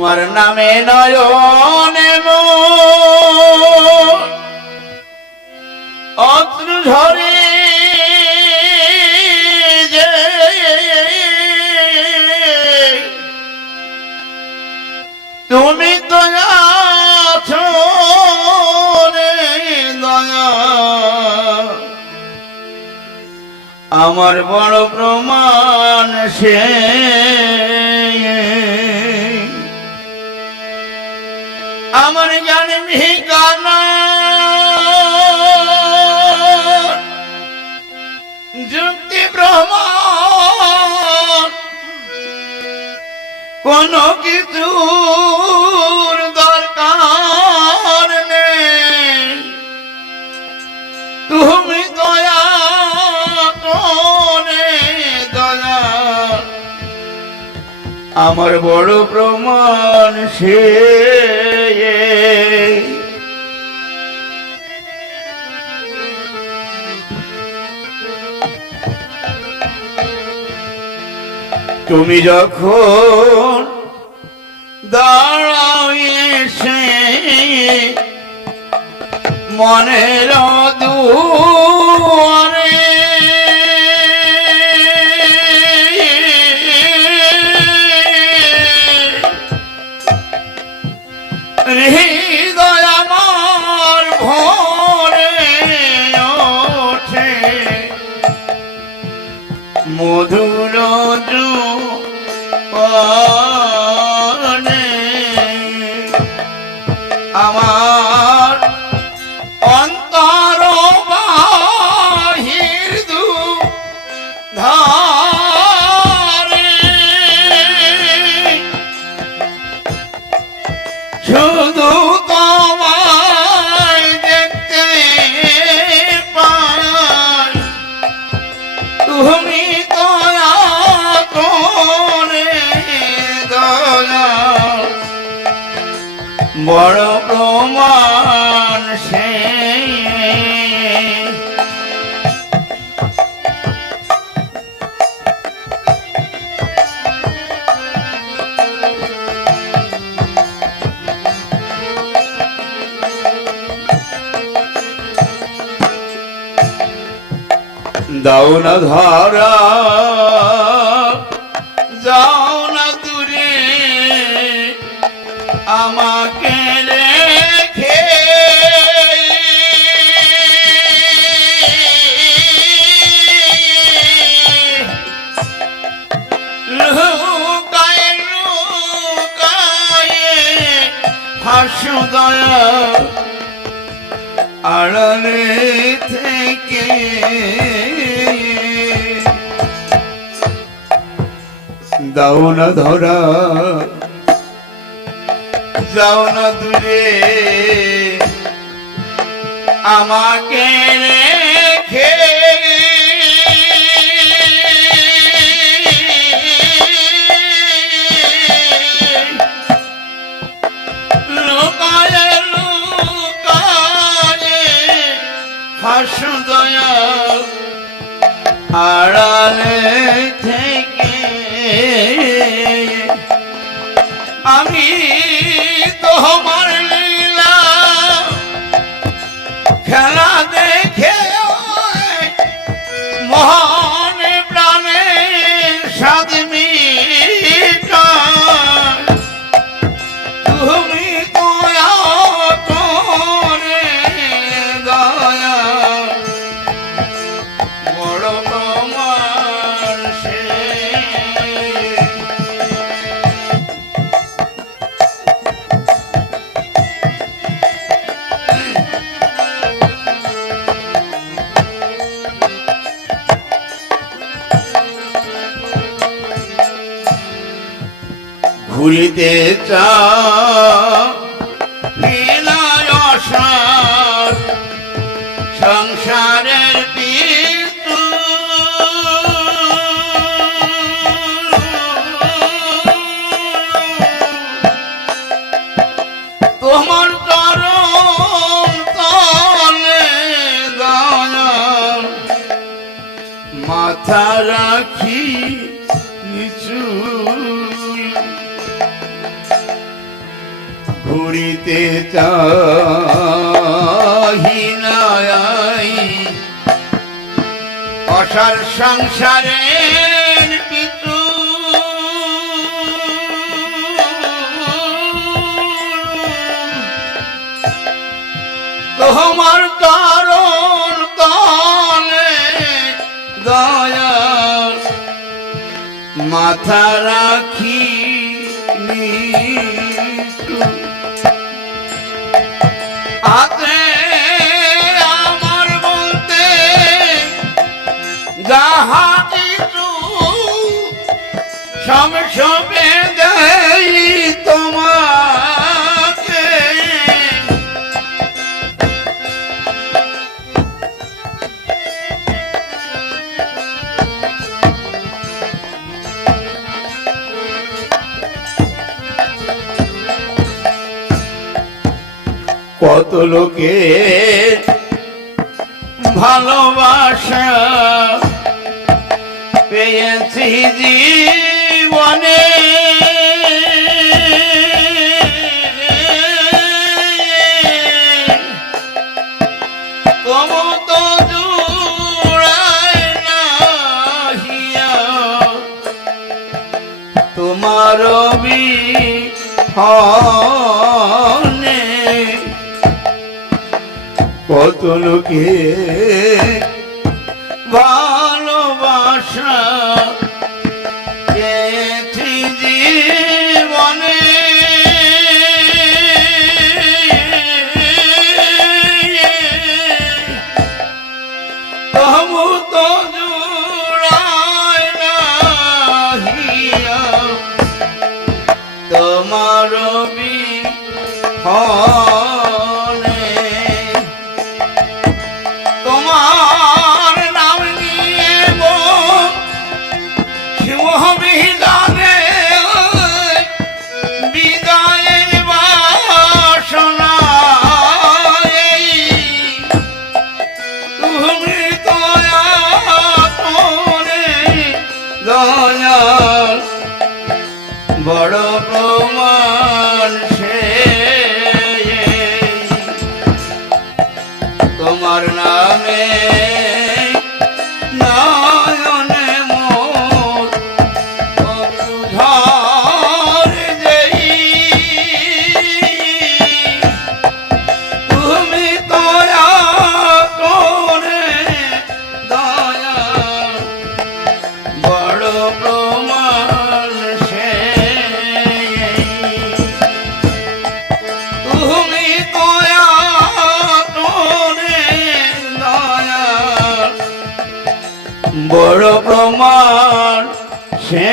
তোমার নামে নয়নে অত্র ঝরে তুমি দয়া। আমার বড় প্রমাণ সে। અમન જ્ઞાન મિહિ જુક્તિ બ્રહ્મ. કોનો કીધું? আমার বড় প্রমাণ সে। তুমি যখন এসে মনের দুয়ারে শুধু তোমায় দেখতে পাই। তুমি দয়া করে দয়া বড় প্রমাণ দাও না ধরা যাও না দূরে আমাকে রেখে। লুকায় লুকায় হাসু দয়া আড়ালে থেকে। দাও না ধরা। যাও না দূরে। আমাকে রেখে। লোকায় লোকায় আড়ালে তোমার লীলা খেলা ঘুরিতে চায় অসার সংসারের তোমার চরণ তলে মাথা রাখি ঘুরিতে চাহি নাই অসার সংসারের পিছু তোমার কারণ তলে দয়াল মাথা রাখি আতে আমার বলতে যাহা কিছু সব সবে কত লোকে ভালোবাসা পেয়েছি জীবনে। তবু তো জুড়ায় কত লোকে ভালোবাসা পেয়েছি জীবনে। তবু বড় প্রমাণ সে